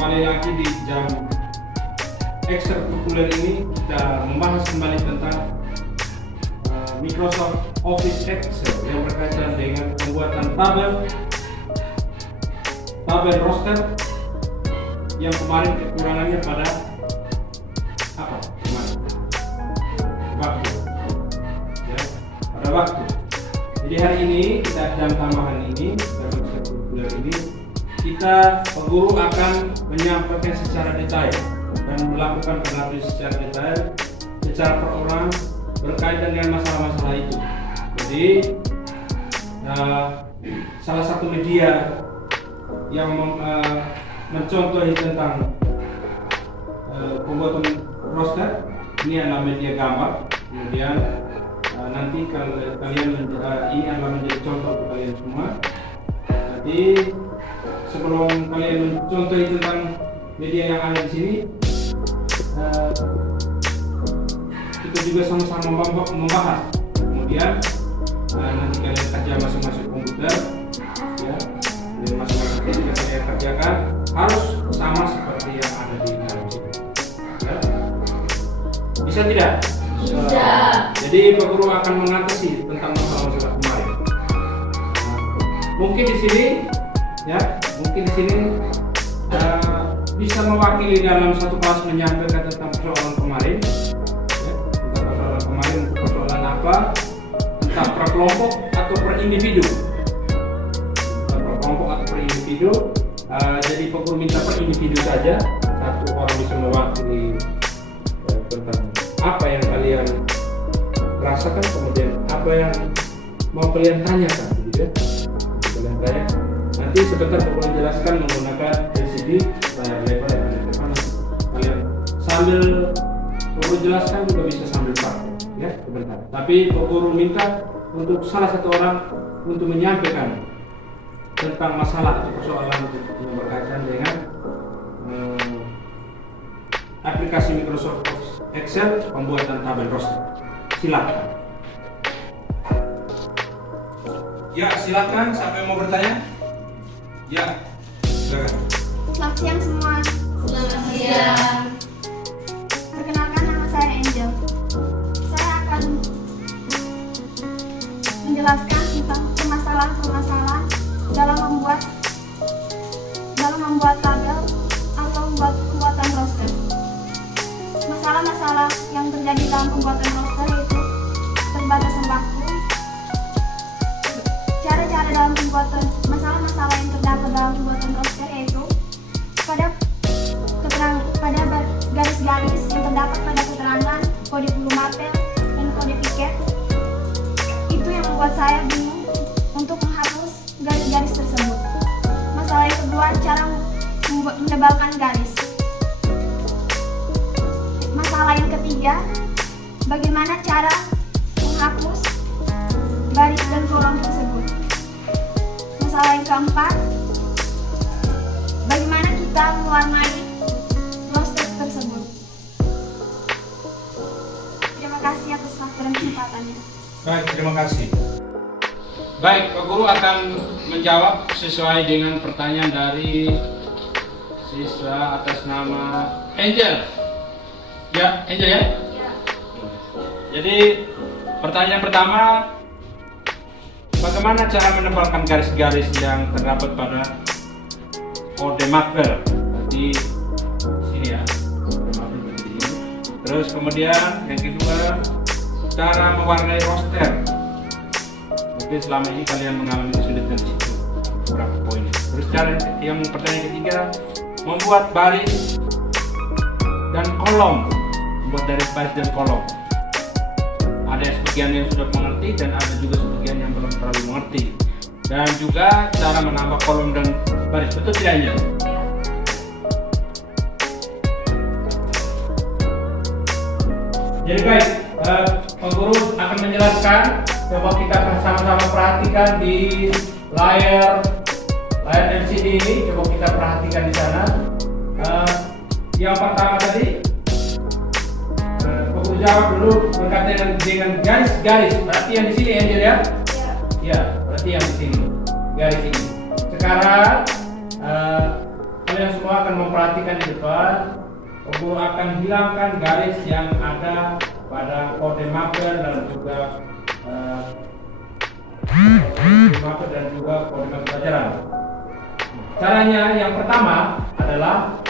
Kembali lagi di jam ekstrakurikuler ini kita membahas kembali tentang Microsoft Office Excel yang berkaitan dengan pembuatan tabel roster yang kemarin kekurangannya pada apa? Waktu. Ya, pada waktu. Jadi hari ini kita dalam tambahan ini dalam ekstrakurikuler ini kita guru akan menyampaikan secara detail dan melakukan penelitian secara detail secara per orang berkaitan dengan masalah-masalah itu. Jadi salah satu media yang mencontohi tentang pembuatan roster ini adalah media gambar. Kemudian nanti kalian ini adalah menjadi contoh untuk kalian semua. Nanti sebelum kalian mencontohi tentang media yang ada di sini, kita juga sama-sama membahas. Kemudian nanti kalian kerja masing-masing komputer, ya, dan masing-masing ketika kalian kerjakan harus sama seperti yang ada di dalam sini. Ya. Bisa tidak? Bisa. Jadi Pak Guru akan mengatasi tentang masalah-masalah kemarin. Mungkin di sini, ya. Mungkin di sini bisa mewakili dalam satu kelas menyampaikan tentang persoalan kemarin, ya, tentang persoalan kemarin, persoalan apa, entah per kelompok atau per individu, per kelompok atau per individu. Jadi Pak Guru minta per individu saja, satu orang bisa mewakili tentang apa yang kalian rasakan, kemudian apa yang mau kalian tanyakan, gitu ya, kalian tanya. Nanti sebentar Pak Guru jelaskan menggunakan LCD layar lebar yang ada di depan. Kalian sambil Pak Guru jelaskan juga bisa sambil praktek, ya, sebentar. Tapi Pak Guru minta untuk salah satu orang untuk menyampaikan tentang masalah atau persoalan yang berkaitan dengan aplikasi Microsoft Excel pembuatan tabel roster. Silakan. Ya, silakan. Siapa yang mau bertanya? Ya, silakan. Selamat siang semua. Selamat siang. Perkenalkan, nama saya Angel. Saya akan menjelaskan tentang permasalahan-permasalahan dalam membuat tabel atau pembuatan roster. Masalah-masalah yang terjadi dalam pembuatan roster itu terbatasan waktu. Cara-cara dalam pembuatan masalah-masalah yang terdapat dalam pembuatan roster yaitu pada garis-garis yang terdapat pada keterangan, kode bulu mapel, dan kode piket. Itu yang membuat saya bingung untuk menghapus garis-garis tersebut. Masalah yang kedua, cara menebalkan garis. Masalah yang ketiga, bagaimana cara menghapus baris dan kolom tersebut. Masalah yang keempat, bagaimana kita mewarnai roster tersebut. Terima kasih atas waktu dan kesempatannya. Baik, terima kasih. Baik, Pak Guru akan menjawab sesuai dengan pertanyaan dari siswa atas nama Angel. Ya, Angel ya? Ya. Jadi pertanyaan pertama, bagaimana cara menebalkan garis-garis yang terdapat pada kode mapel di sini ya, kode mapel di sini. Terus kemudian yang kedua, cara mewarnai roster. Mungkin selama ini kalian mengalami kesulitan di situ beberapa poin. Terus cara yang pertanyaan ketiga, membuat baris dan kolom, membuat dari baris dan kolom. Ada sebagian yang sudah mengerti dan ada juga sebagian yang belum terlalu mengerti. Dan juga cara menambah kolom dan baris, betul tidak ya? Jadi baik, Pak Guru akan menjelaskan. Coba kita sama-sama perhatikan di layar LCD ini. Coba kita perhatikan di sana. Yang pertama tadi, Pak Guru jawab dulu berkaitan dengan garis-garis. Berarti yang di sini Angel ya? Ya, berarti yang di sini garis ini. Sekarang kalian semua semua akan memperhatikan di depan. Guru akan hilangkan garis yang ada pada kode mapper dan juga kode mapper pelajaran. Caranya yang pertama adalah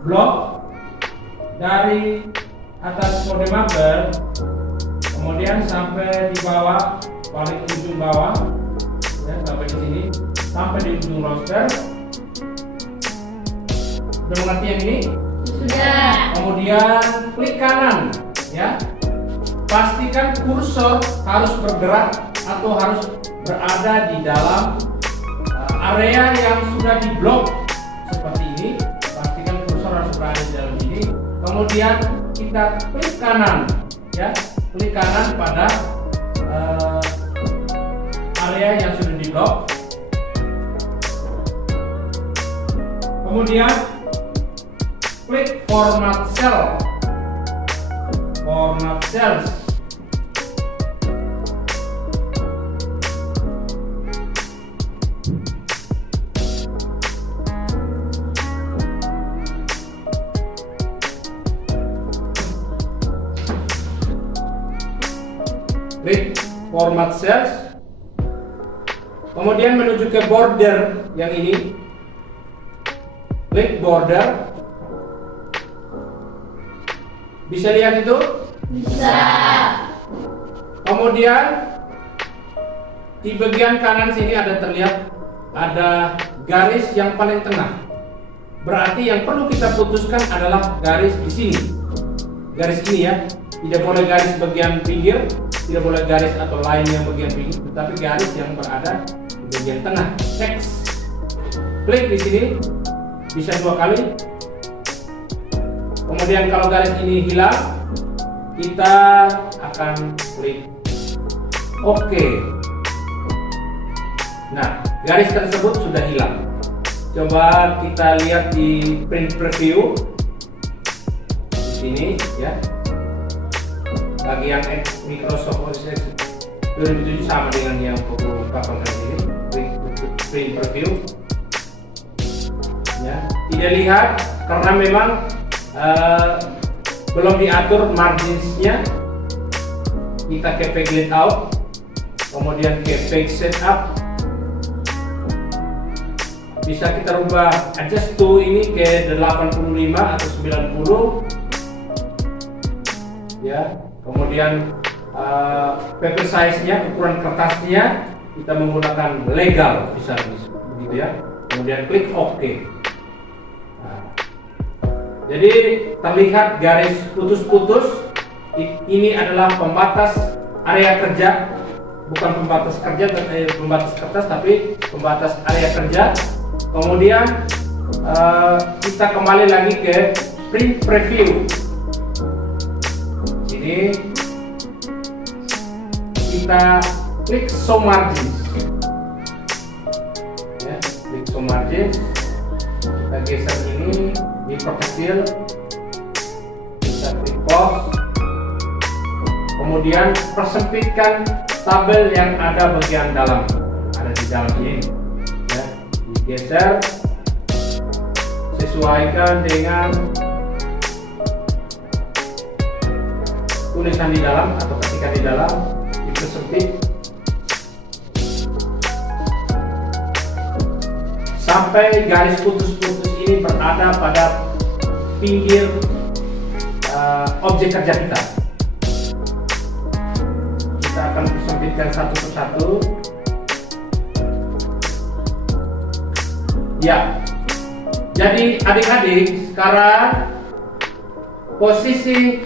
blok dari atas kode mapper, kemudian sampai di bawah, paling ujung bawah, ya, sampai di sini, sampai di ujung roster. Sudah mengerti yang ini? Sudah. Kemudian klik kanan, ya. Pastikan kursor harus bergerak atau harus berada di dalam area yang sudah diblok seperti ini. Pastikan kursor harus berada di dalam ini. Kemudian kita klik kanan, ya. Klik kanan pada area yang sudah diblok. Kemudian klik format cell. Format cells. Klik format cells. Kemudian menuju ke border yang ini. Klik border. Bisa lihat itu? Bisa. Kemudian di bagian kanan sini terlihat ada garis yang paling tengah. Berarti yang perlu kita putuskan adalah garis di sini. Garis ini ya. Tidak boleh garis bagian pinggir, tidak boleh garis atau line yang bagian pinggir, tetapi garis yang berada di bagian tengah. Next. Klik di sini. Bisa 2 kali. Kemudian kalau garis ini hilang, kita akan klik OK. Nah, garis tersebut sudah hilang. Coba kita lihat di print preview. Di sini ya. Bagian Microsoft Office 2007 sama dengan yang aku ungkapkan tadi ini. Print preview. Ya, tidak lihat karena memang belum diatur marginsnya. Kita ke page layout, kemudian ke page setup. Bisa kita rubah adjust to ini ke 85 atau 90. Ya, kemudian paper size-nya, ukuran kertasnya kita menggunakan legal, bisa begitu ya. Kemudian klik OK. Jadi terlihat garis putus-putus. Ini adalah pembatas area kerja, bukan pembatas kerja, pembatas kertas, tapi pembatas area kerja. Kemudian kita kembali lagi ke print preview. Ini kita klik show margins. Ya, klik show margins. Kita geser ini. Diperkecil, kita klik pause, kemudian persempitkan tabel yang ada bagian dalam, ada di dalam ini, ya, digeser, sesuaikan dengan tulisan di dalam atau ketikan di dalam, dipersempit sampai garis putus-putus ini berada pada pinggir objek kerja kita. Kita akan persempitkan satu persatu. Ya, jadi adik-adik sekarang posisi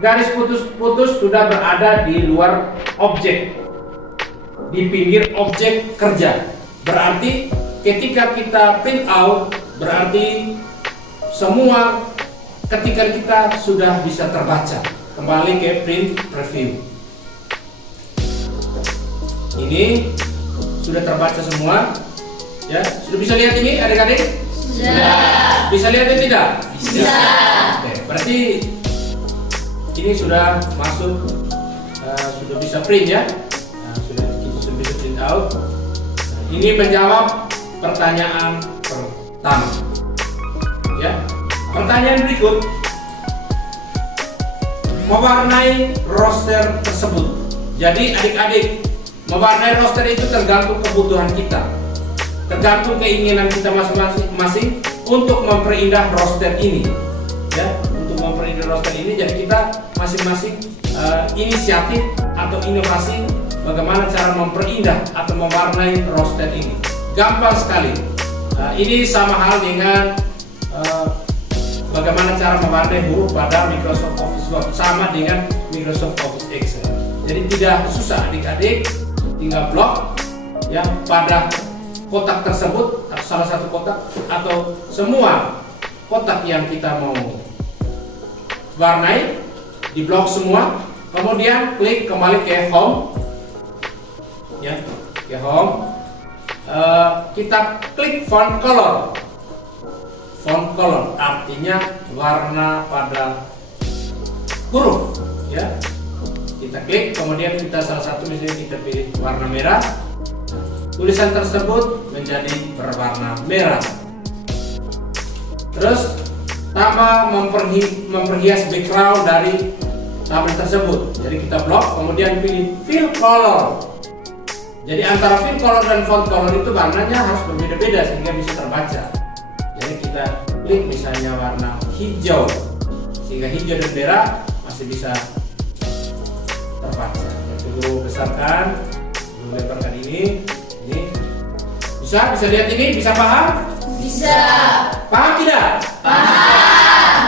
garis putus-putus sudah berada di luar objek, di pinggir objek kerja. Berarti ketika kita print out, berarti semua ketika kita sudah bisa terbaca. Kembali ke print preview. Ini sudah terbaca semua. Ya, sudah bisa lihat ini adik-adik? Sudah. Bisa lihat atau tidak? Bisa. Oke, berarti ini sudah masuk, sudah bisa print ya. Nah, sudah bisa print out. Ini menjawab pertanyaan pertama. Ya, pertanyaan berikut, mewarnai roster tersebut. Jadi adik-adik, mewarnai roster itu tergantung kebutuhan kita, tergantung keinginan kita masing-masing untuk memperindah roster ini. Ya, untuk memperindah roster ini, jadi kita masing-masing inisiatif atau inovasi bagaimana cara memperindah atau mewarnai roster ini. Gampang sekali. Ini sama hal dengan bagaimana cara mewarnai huruf pada Microsoft Office Word, sama dengan Microsoft Office Excel. Jadi tidak susah adik-adik, tinggal blok ya pada kotak tersebut atau salah satu kotak atau semua kotak yang kita mau warnai, di blok semua, kemudian klik kembali ke home ya, ke home. Kita klik font color. Font color artinya warna pada huruf ya. Kita klik, kemudian kita salah satu misalnya kita pilih warna merah. Tulisan tersebut menjadi berwarna merah. Terus tambah memperhias background dari tabel tersebut. Jadi kita blok, kemudian pilih fill color. Jadi antara fill color dan font color itu warnanya harus berbeda-beda sehingga bisa terbaca. Jadi kita klik misalnya warna hijau, sehingga hijau dan merah masih bisa terbaca. Dulu besarkan, dulu lebarkan ini bisa lihat ini, bisa paham? Bisa. Paham tidak? Paham.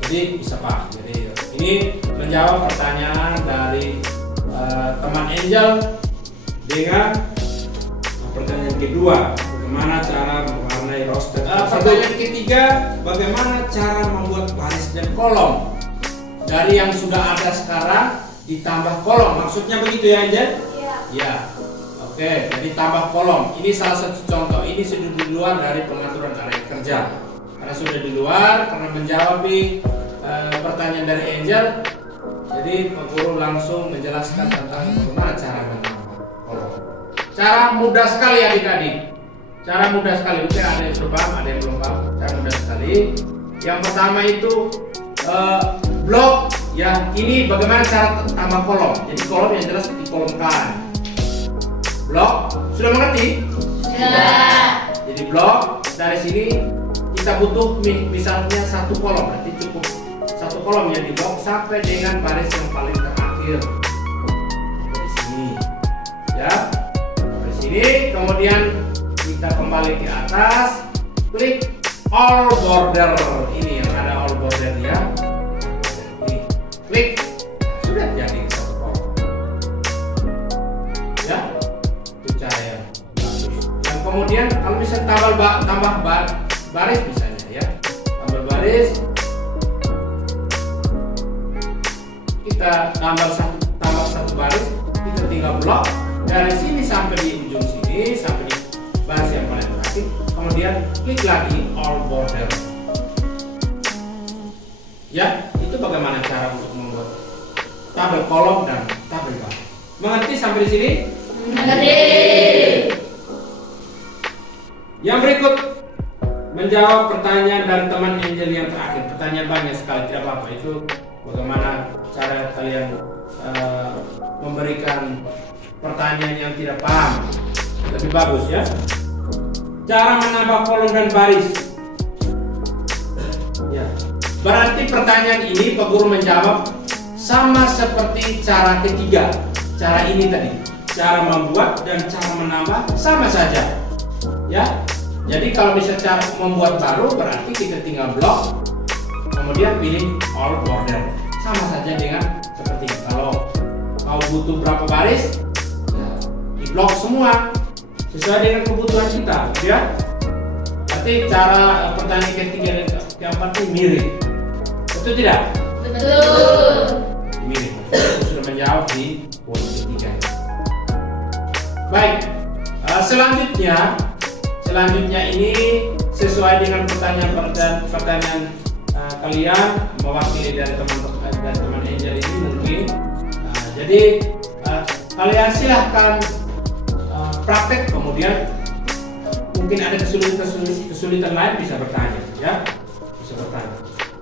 Jadi bisa paham. Jadi ini menjawab pertanyaan dari teman Angel dengan pertanyaan kedua, bagaimana cara mewarnai roster. Pertanyaan ketiga, bagaimana cara membuat baris dan kolom dari yang sudah ada sekarang ditambah kolom. Maksudnya begitu ya Angel? Iya. Ya. Oke, jadi tambah kolom. Ini salah satu contoh. Ini sudah di luar dari pengaturan area kerja. Karena sudah di luar, karena menjawab pertanyaan dari Angel, jadi Pak Guru langsung menjelaskan tentang bagaimana cara menambah kolom. Cara mudah sekali adik-adik. Cara mudah sekali. Mungkin ada yang sudah paham, ada yang belum paham. Cara mudah sekali. Yang pertama itu blok. Ya, ini bagaimana cara tambah kolom. Jadi kolom yang jelas di kolom kanan. Blok, sudah mengerti? Sudah. Jadi blok, dari sini kita butuh misalnya satu kolom, berarti cukup satu kolom yang di blok sampai dengan baris yang paling terakhir. Dari sini, ya, dari sini, kemudian kita kembali ke atas, klik all border, ini yang ada all border ya. Ini, klik, sudah jadi satu kolom. Ya. Kemudian kalau misalnya tambah baris misalnya ya, tambah baris, kita tambah satu baris, kita tinggal blok dari sini sampai di ujung sini, sampai di baris yang paling terakhir, kemudian klik lagi all border. Ya, itu bagaimana cara untuk membuat tabel kolom dan tabel baris. Mengerti sampai di sini? Mengerti. Yang berikut menjawab pertanyaan dari teman Angel yang terakhir. Pertanyaan banyak sekali, tidak apa-apa. Itu bagaimana cara kalian memberikan pertanyaan yang tidak paham. Lebih bagus ya. Cara menambah kolom dan baris. Ya. Berarti pertanyaan ini Pak Guru menjawab sama seperti cara ketiga. Cara ini tadi. Cara membuat dan cara menambah sama saja. Ya. Jadi kalau bisa cara membuat baru berarti kita tinggal blok, kemudian pilih all border. Sama saja dengan seperti ini. Kalau mau butuh berapa baris, ya, di blok semua sesuai dengan kebutuhan kita, ya. Berarti cara pertanyaan ketiga dan keempat ini mirip, betul tidak? Betul. Mirip. Sudah menjawab di poin ketiga. Baik. Selanjutnya ini sesuai dengan pertanyaan kalian mewakili dari teman Angel ini mungkin. Jadi kalian silahkan praktek kemudian mungkin ada kesulitan lain bisa bertanya, ya, bisa bertanya.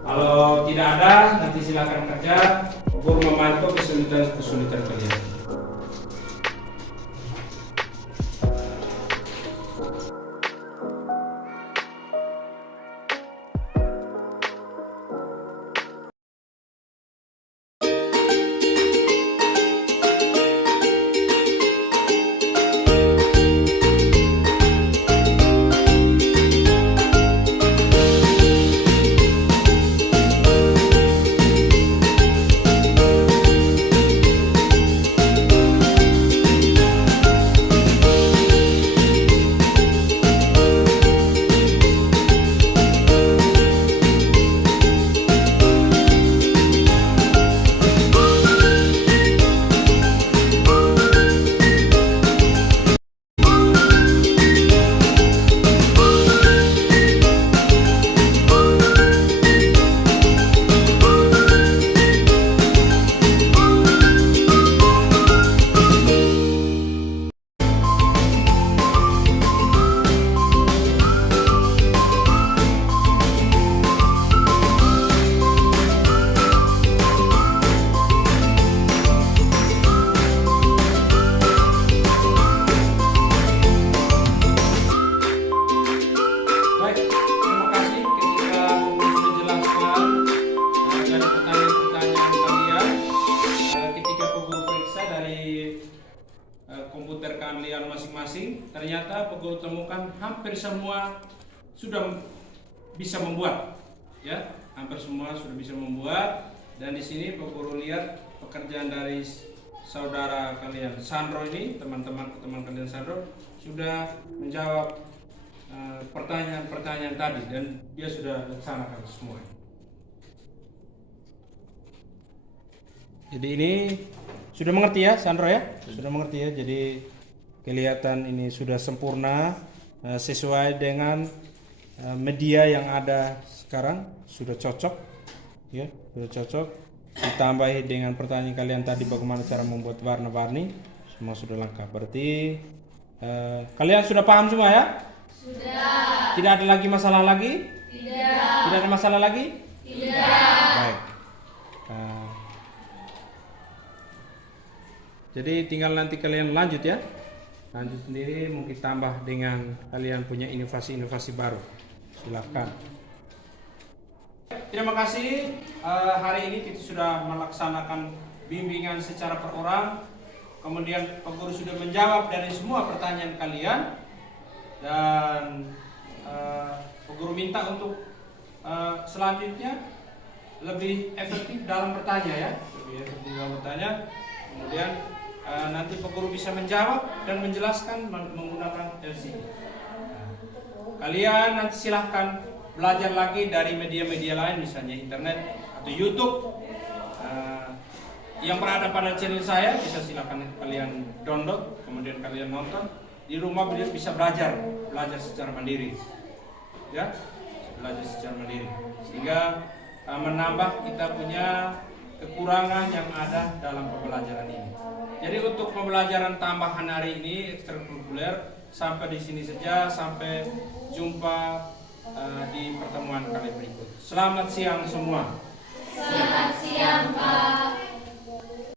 Kalau tidak ada, nanti silakan kerja, guru memantau kesulitan kalian. Komputer kalian masing-masing, ternyata Guru temukan hampir semua sudah bisa membuat, ya, hampir semua sudah bisa membuat. Dan di sini Guru lihat pekerjaan dari saudara kalian Sandro ini, teman kalian Sandro sudah menjawab pertanyaan-pertanyaan tadi dan dia sudah laksanakan semua. Jadi ini sudah mengerti ya Sandro ya? Sudah mengerti ya. Jadi kelihatan ini sudah sempurna sesuai dengan media yang ada sekarang, sudah cocok ya, sudah cocok. Ditambahi dengan pertanyaan kalian tadi bagaimana cara membuat warna-warni, semua sudah lengkap. Berarti kalian sudah paham semua ya? Sudah. Tidak ada lagi masalah lagi? Tidak. Tidak ada masalah lagi? Tidak. Baik. Jadi tinggal nanti kalian lanjut ya, lanjut sendiri, mungkin tambah dengan kalian punya inovasi-inovasi baru. Silakan. Terima kasih. Hari ini kita sudah melaksanakan bimbingan secara per orang. Kemudian Pak Guru sudah menjawab dari semua pertanyaan kalian dan Pak Guru minta untuk selanjutnya lebih efektif dalam bertanya ya, lebih efektif dalam bertanya. Kemudian nanti Pak Guru bisa menjawab dan menjelaskan menggunakan LCD. Kalian nanti silahkan belajar lagi dari media-media lain, misalnya internet atau YouTube. Yang berada pada channel saya bisa silahkan kalian download, kemudian kalian nonton di rumah, bisa belajar secara mandiri, ya, belajar secara mandiri, sehingga menambah kita punya kekurangan yang ada dalam pembelajaran ini. Jadi untuk pembelajaran tambahan hari ini ekstrakurikuler sampai di sini saja, sampai jumpa di pertemuan kali berikut. Selamat siang semua. Selamat siang, Pak.